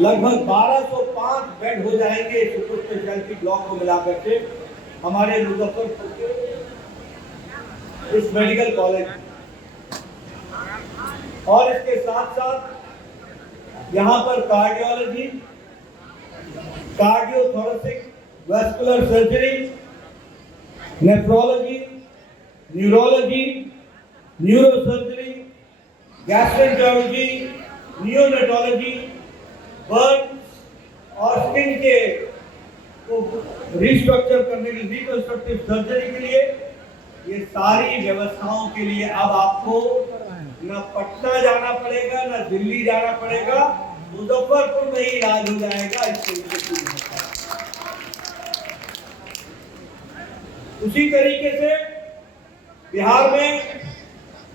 लगभग 1205 बेड हो जाएंगे सुपर स्पेशलिटी ब्लॉक को मिलाकर के हमारे मुजफ्फरपुर के इस मेडिकल कॉलेज। और इसके साथ साथ यहाँ पर cardiology, cardiothoracic, vascular surgery, nephrology, neurology, neurosurgery, gastroenterology, neonatology, Burns और स्किन के रिस्ट्रक्चर करने के लिए, रिकंस्ट्रक्टिव सर्जरी के लिए, ये सारी व्यवस्थाओं के लिए अब आपको न पटना जाना पड़ेगा, न दिल्ली जाना पड़ेगा, मुजफ्फरपुर में ही इलाज हो जाएगा। उसी तरीके से बिहार में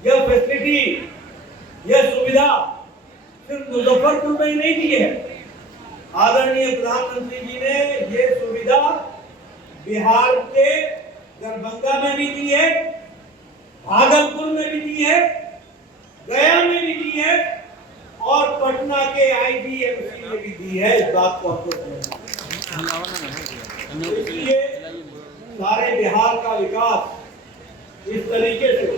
यह फैसिलिटी, यह सुविधा सिर्फ मुजफ्फरपुर में ही नहीं दी है। आदरणीय प्रधानमंत्री जी ने ये सुविधा बिहार के दरभंगा में भी दी है, भागलपुर में भी दी है, गया में भी दी है और पटना के आईजीएमसी में भी दी है। इस बात को इसलिए सारे बिहार का विकास इस तरीके से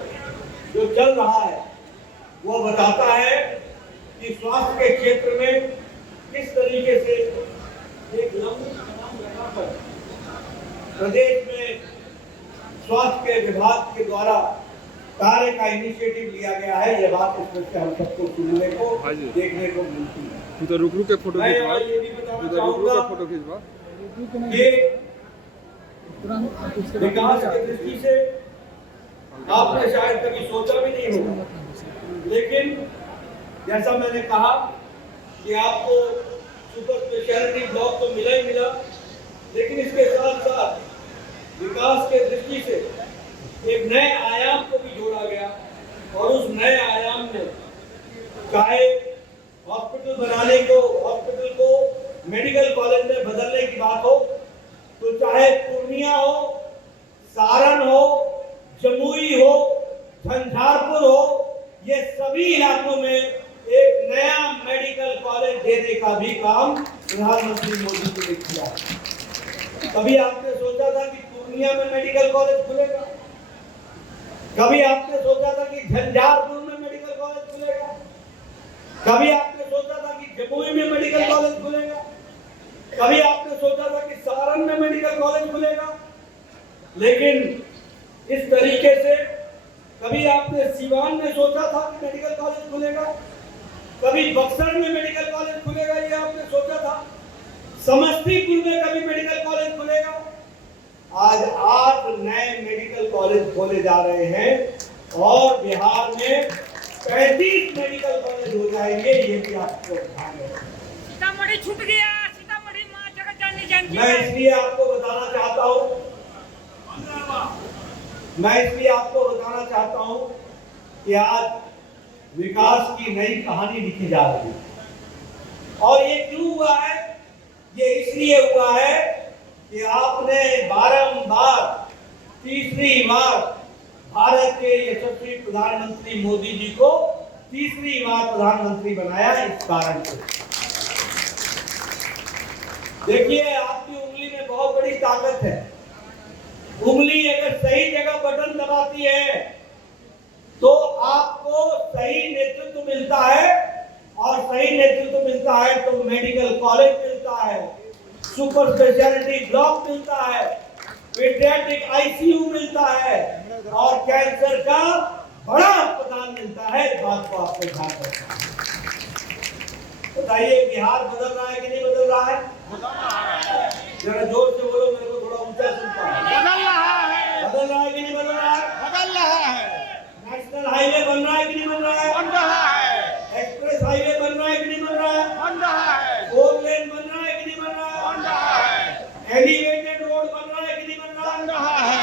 जो चल रहा है वो बताता है कि स्वास्थ्य के क्षेत्र में किस तरीके से एक लंबी कदम लगाकर प्रदेश में स्वास्थ्य के विभाग के द्वारा कार्य का इनिशिएटिव लिया गया है। यह बात इसमें से हम सबको सुनने को, देखने को मिलती है। तो रुक के फोटो खिंचवा, ये भी बताना चाहूंगा फोटो खिंचवा। ये विकास की दृष्टि से आपने शायद कभी सोचा भी नहीं होगा, लेकिन जैसा मैंने कहा कि आपको सुपर स्पेशलिटी ब्लॉक तो मिला ही मिला, लेकिन इसके साथ साथ विकास के दृष्टि से एक नए आयाम को भी जोड़ा गया। और उस नए आयाम में चाहे हॉस्पिटल बनाने को, हॉस्पिटल को मेडिकल कॉलेज में बदलने की बात हो, तो चाहे पूर्णिया हो, सारण हो, जमुई हो, झंझारपुर हो, ये सभी इलाकों में एक नया मेडिकल कॉलेज देने का भी काम प्रधानमंत्री मोदी जी ने किया। कभी आपने सोचा था कि पूर्णिया में मेडिकल कॉलेज खुलेगा? कभी आपने सोचा था कि झंझारपुर में मेडिकल कॉलेज खुलेगा? कभी आपने सोचा था कि जमुई में मेडिकल कॉलेज खुलेगा? कभी आपने सोचा था कि सारण में मेडिकल कॉलेज खुलेगा? लेकिन इस तरीके से कभी आपने सीवान में सोचा था कि मेडिकल कॉलेज खुलेगा? कभी बक्सर में मेडिकल कॉलेज खुलेगा ये आपने सोचा था? समस्तीपुर में कभी मेडिकल कॉलेज खुलेगा? आज 8 नए मेडिकल कॉलेज खोले जा रहे हैं और बिहार में 35 मेडिकल कॉलेज हो जाएंगे। ये भी आपको ध्यान रखना है। सीतामढ़ी छूट गया, सीतामढ़ी मां जगत जननी जानकी। मैं इसलिए आपको बताना चाहता हूं कि आज विकास की नई कहानी लिखी जा रही है। और ये क्यों हुआ है? ये इसलिए हुआ है कि आपने बारंबार तीसरी बार भारत के यशस्वी प्रधानमंत्री मोदी जी को तीसरी बार प्रधानमंत्री बनाया। इस कारण से देखिए, आपकी उंगली में बहुत बड़ी ताकत है। उंगली अगर सही जगह बटन दबाती है तो आपको सही नेतृत्व मिलता है, और सही नेतृत्व मिलता है तो मेडिकल कॉलेज मिलता है, सुपर स्पेशलिटी ब्लॉक मिलता है, पीडियाट्रिक आईसीयू मिलता है और कैंसर का बड़ा अस्पताल मिलता है। इस बात को आपको ध्यान रखना है। बताइए, बिहार बदल रहा है कि नहीं बदल रहा है? जरा जोर से बोलो, मेरे को थोड़ा ऊंचा सुनता है। बदल रहा है। बदल रहा है कि नहीं बदल रहा है? बदल रहा है। नेशनल हाईवे बन रहा है कि नहीं बन रहा है? बन रहा है। एक्सप्रेस हाईवे बन रहा है कि नहीं बन रहा है? बन रहा है। 4 लेन बन रहा है कि नहीं बन रहा है? बन रहा है। एलिवेटेड रोड बन रहा है कि नहीं बन रहा है? बन रहा है।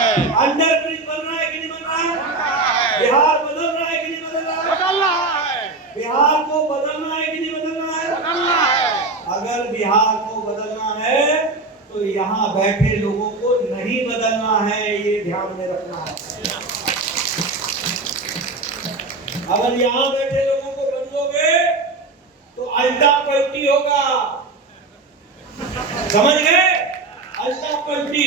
अंडर ब्रिज बन रहा है कि नहीं बन रहा है? बन रहा है। बिहार बदल रहा है कि नहीं बदल रहा है? बदल रहा है। बिहार को बदलना है कि नहीं बदलना है? बदलना है। अगर बिहार को बदलना है तो यहाँ बैठे लोगों को नहीं बदलना है, ये ध्यान में रखना है। अगर यहाँ बैठे लोगों को बदलोगे तो अल्टा पलटी होगा। समझ गए? अल्टा पलटी।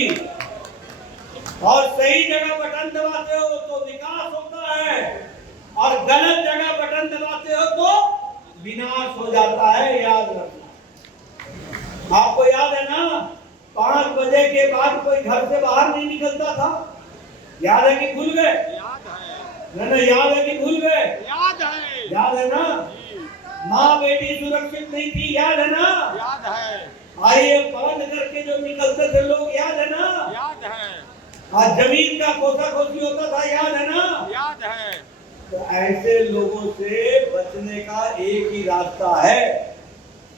और सही जगह बटन दबाते हो तो विकास होता है, और गलत जगह बटन दबाते हो तो विनाश हो जाता है। याद रखना। आपको याद है ना, 5 बजे के बाद कोई घर से बाहर नहीं निकलता था। याद है कि भूल गए? ना याद है कि भूल गए? याद है ना? माँ बेटी सुरक्षित नहीं थी, याद है ना? याद है। आइए बंद करके जो निकलते थे लोग, याद है ना? याद है। आज जमीन का खोसा खोसी होता था, याद है ना? याद है। तो ऐसे लोगों से बचने का एक ही रास्ता है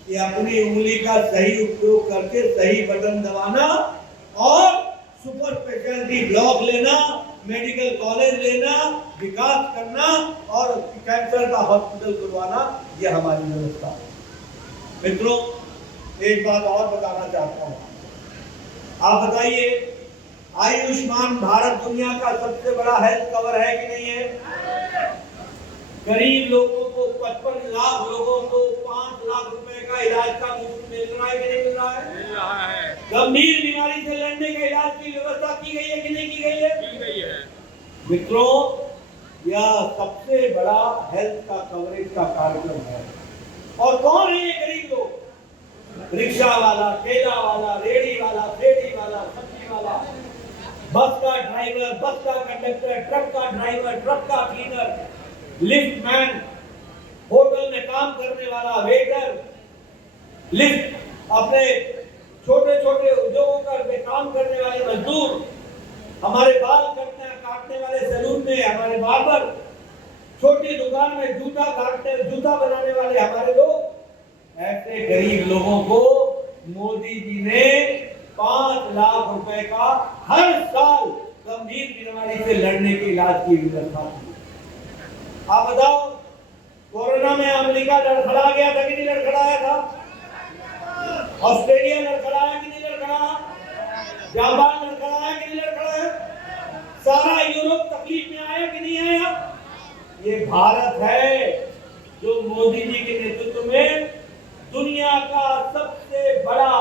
कि अपनी उंगली का सही उपयोग करके सही बटन दबाना और सुपर स्पेशलिटी ब्लॉक लेना, मेडिकल कॉलेज लेना, विकास करना और कैंसर का हॉस्पिटल खुलवाना, यह हमारी व्यवस्था है। मित्रों, एक बात और बताना चाहता हूँ। आप बताइए, आयुष्मान भारत दुनिया का सबसे बड़ा हेल्थ कवर है कि नहीं है? गरीब लोगों को 55 लाख लोगों को 5 लाख रुपए का इलाज का मुफ्त मिल रहा है कि नहीं मिल रहा है? मिल रहा है। गंभीर बीमारी से लड़ने के इलाज की व्यवस्था की गई है कि नहीं की गई है? की गई है। मित्रों, यह सबसे बड़ा हेल्थ का कवरेज का कार्यक्रम है। और कौन है ये गरीब लोग? रिक्शा वाला, ठेला वाला, रेहड़ी वाला, फेरी वाला, सब्जी वाला, बस का ड्राइवर, बस का कंडक्टर, ट्रक का ड्राइवर, ट्रक का क्लीनर, लिफ्ट मैन, होटल में काम करने वाला वेटर, लिफ्ट अपने छोटे छोटे उद्योगों में काम करने वाले मजदूर, हमारे बाल काटने वाले सैलून में हमारे बार्बर, छोटी दुकान में जूता बनाने वाले हमारे लोग, ऐसे गरीब लोगों को मोदी जी ने 5 लाख रुपए का हर साल गंभीर बीमारी से लड़ने के इलाज की व्यवस्था की। आप बताओ, कोरोना में अमेरिका लड़खड़ा गया था कि नहीं लड़खड़ाया था? ऑस्ट्रेलिया लड़खड़ाया कि नहीं लड़खड़ाया? जापान लड़खड़ाया कि नहीं लड़खड़ाया? सारा यूरोप तकलीफ में आया कि नहीं आया? ये भारत है जो मोदी जी के नेतृत्व में दुनिया का सबसे बड़ा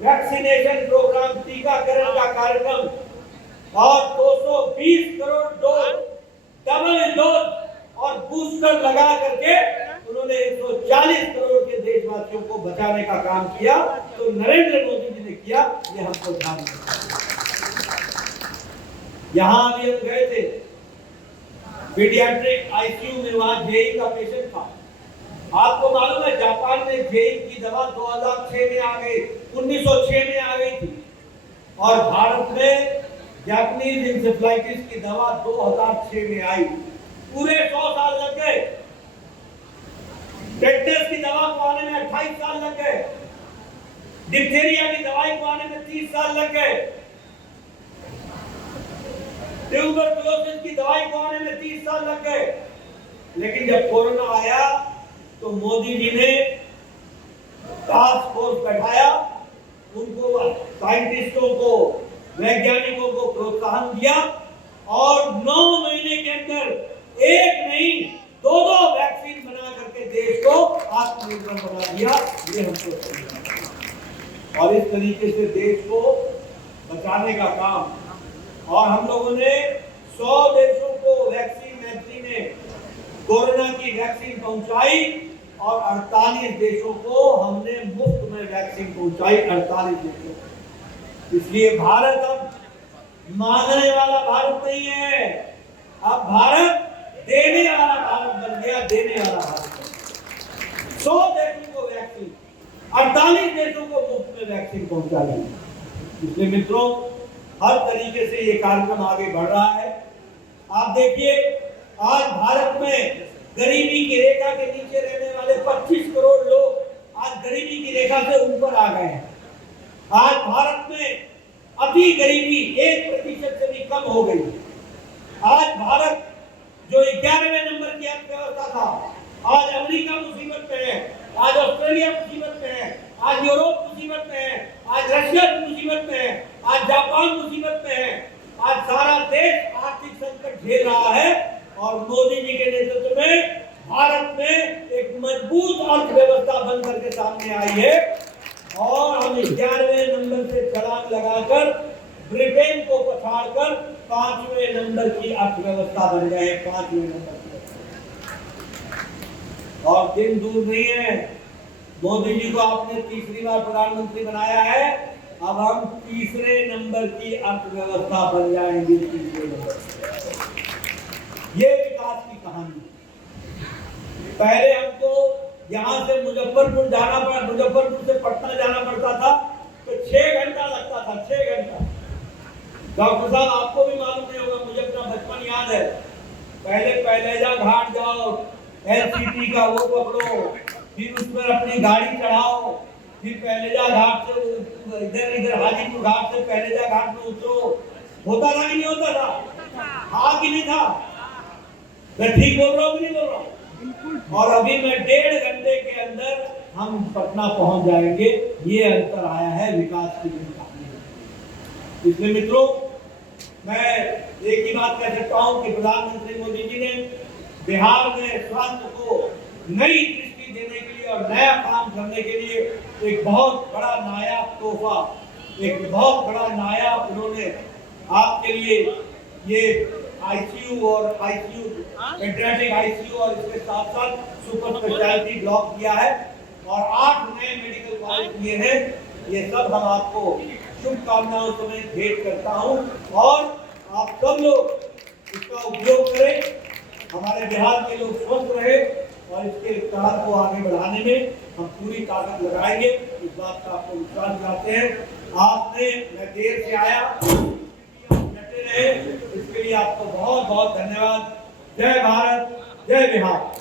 वैक्सीनेशन प्रोग्राम, टीकाकरण का कार्यक्रम और 220 करोड़ डोज, डबल डोज और बूस्टर लगा करके उन्होंने 140 करोड़ के देशवासियों को बचाने का काम किया। तो नरेंद्र मोदी जी ने किया, ये हमको ध्यान रखना। यहां अभी हम गए थे पीडियाट्रिक आईसीयू में, वहां जेई का पेशेंट था। आपको मालूम है, जापान में जेई की दवा 2006 में आ गई, 1906 में आ गई थी, और भारत में जापानीज इंसेफ्लाइटिस की दवा 2006 में आई। पूरे 100 साल लग गए। टेटनस की दवा को आने में 28 साल लग गए। डिप्थीरिया की दवाई को आने में 30 साल लग गए। ट्यूबरकुलोसिस की दवाई को आने में 30 साल लग गए। लेकिन जब कोरोना आया तो मोदी जी ने टास्क फोर्स बैठाया, उनको, साइंटिस्टों को, वैज्ञानिकों को प्रोत्साहन दिया और 9 महीने के अंदर एक नहीं 2 वैक्सीन बना करके देश को आत्मनिर्भर बना दिया। ये हमको, और इस तरीके से देश को बचाने का काम, और हम लोगों ने 100 देशों को वैक्सीन ने कोरोना की वैक्सीन पहुंचाई और 48 देशों को हमने मुफ्त में वैक्सीन पहुंचाई। 48 देशों। इसलिए भारत अब मांगने वाला भारत नहीं है, अब भारत देने वाला भारत बन गया। देने वाला भारत। 100 देशों को वैक्सीन, 48 देशों को मुफ्त में वैक्सीन पहुंचाई। इसलिए मित्रों, हर तरीके से ये कार्यक्रम आगे बढ़ रहा है। आप देखिए, आज भारत में गरीबी की रेखा के नीचे रहने वाले 25 करोड़ लोग आज गरीबी की रेखा से ऊपर आ गए हैं। आज भारत में अति गरीबी 1% से भी कम हो गई। आज भारत जो 11वें नंबर की अर्थव्यवस्था था, आज अमेरिका मुसीबत में है, आज ऑस्ट्रेलिया मुसीबत में है, आज यूरोप मुसीबत में है, आज रशिया मुसीबत में है, आज जापान मुसीबत में है। आज सारा देश आर्थिक संकट झेल रहा है और मोदी जी के नेतृत्व में भारत में एक मजबूत अर्थव्यवस्था बनकर के सामने आई है। और हम 11वें नंबर से छलांग लगाकर ब्रिटेन को पछाड़कर 5वें नंबर की अर्थव्यवस्था बन गए। 5वें नंबर की। और दिन दूर नहीं है, मोदी जी को आपने तीसरी बार प्रधानमंत्री बनाया है, अब हम तीसरे नंबर की अर्थव्यवस्था बन जाएंगे। तीसरे नंबर ये विकास की कहानी। पहले हमको यहाँ से मुजफ्फरपुर जाना पड़ा, मुजफ्फरपुर से पटना जाना पड़ता था तो 6 घंटा लगता था। 6 घंटा। डॉक्टर साहब आपको भी मालूम नहीं होगा, मुझे अपना बचपन याद है। पहले पहलेजा घाट जाओ, एलसीटी का वो पकड़ो, फिर उस पर अपनी गाड़ी चढ़ाओ, फिर पहलेजा घाट से इधर हाजीपुर घाट से पहलेजा घाट में उतरो। होता था कि नहीं होता था? हाँ कि नहीं था? मैं ठीक बोल रहा हूँ कि नहीं बोल रहा हूँ? और अभी मैं 1.5 घंटे के अंदर हम पटना पहुंच जाएंगे। ये अंतर आया है विकास की कहानी। इसलिए मित्रों, मैं एक ही बात कह सकता हूं कि प्रधानमंत्री मोदी जी ने बिहार में स्वास्थ्य को नई दृष्टि देने के लिए और नया काम करने के लिए एक बहुत बड़ा नायाब तोहफा, एक बहुत बड़ा नायाब उन्होंने आपके लिए ये आईसीयू और आईसीयू पेडियाट्रिक आईसीयू और इसके साथ साथ सुपर स्पेशलिटी ब्लॉक दिया है और 8 नए मेडिकल कॉलेज दिए हैं। ये सब हम आपको शुभकामनाओं समेत भेंट करता हूं और आप सब लोग इसका उपयोग करें, हमारे बिहार के लोग स्वस्थ रहे और इसके कार्य को आगे बढ़ाने में हम पूरी ताकत लगाएंगे। इस बात का आपको विश्वास दिलाते हैं। आपने, मैं देर से आया, इसके लिए आपको बहुत बहुत धन्यवाद। जय भारत, जय बिहार।